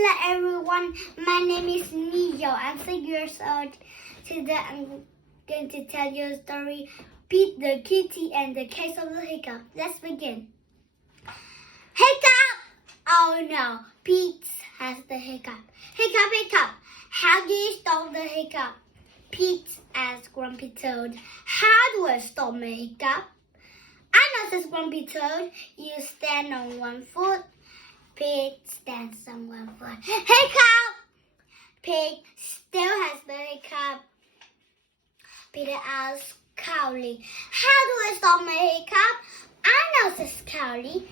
Hello everyone, my name is Neo. I'm 6 years old. Today I'm going to tell you a story, Pete the Kitty and the Case of the Hiccup. Let's begin. Hiccup! Oh no, Pete has the hiccup. Hiccup, hiccup. How do you stop the hiccup? Pete asked Grumpy Toad. How do I stop my hiccup? I know, says Grumpy Toad. You stand on one foot. Pete stands on one foot. Hiccup! Pete still has the hiccup. Peter asks Cowley, how do I stop my hiccup? I know, says Cowley.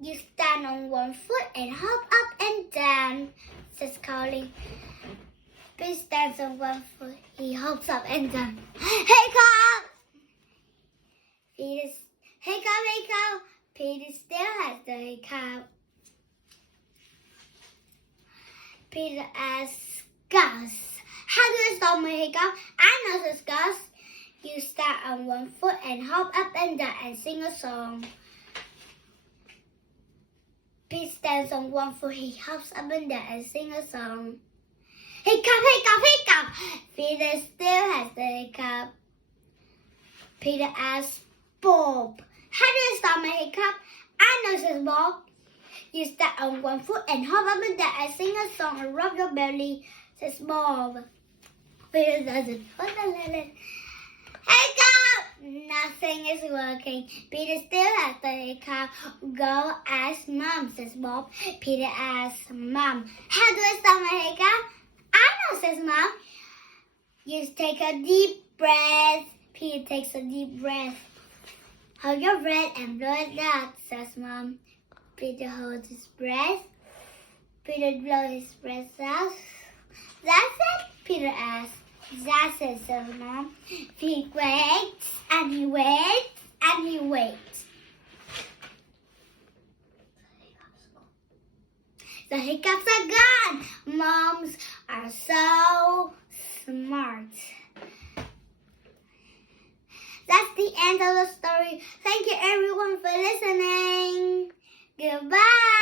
You stand on one foot and hop up and down, says Cowley. Pete stands on one foot. He hops up and down. Hiccup! Hiccup, hiccup. Peter still has the hiccup. Peter asks Gus, how do I stop my hiccup? I know, says Gus. You stand on one foot and hop up and down and sing a song. Pete stands on one foot. He hops up and down and sings a song. Hiccup, hiccup, hiccup. Peter still has the hiccup. Peter asks Bob, how do I stop my hiccup? I know, says Bob. You stand on one foot and hop up and down and sing a song and rub your belly, says Bob. Peter doesn't. Hiccup! Nothing is working. Peter still has the hiccup. Go ask Mom, says Bob. Peter asks Mom, how do I stop my hiccup? I know, says Mom. You take a deep breath. Peter takes a deep breath. Hold your breath and blow it out, says Mom. Peter holds his breath. Peter blows his breath out. That's it? Peter asks. That's it, says Mom. He waits and he waits and he waits. The hiccups are gone. Moms are so smart. That's the end of the story. Thank you everyone for listening. Goodbye.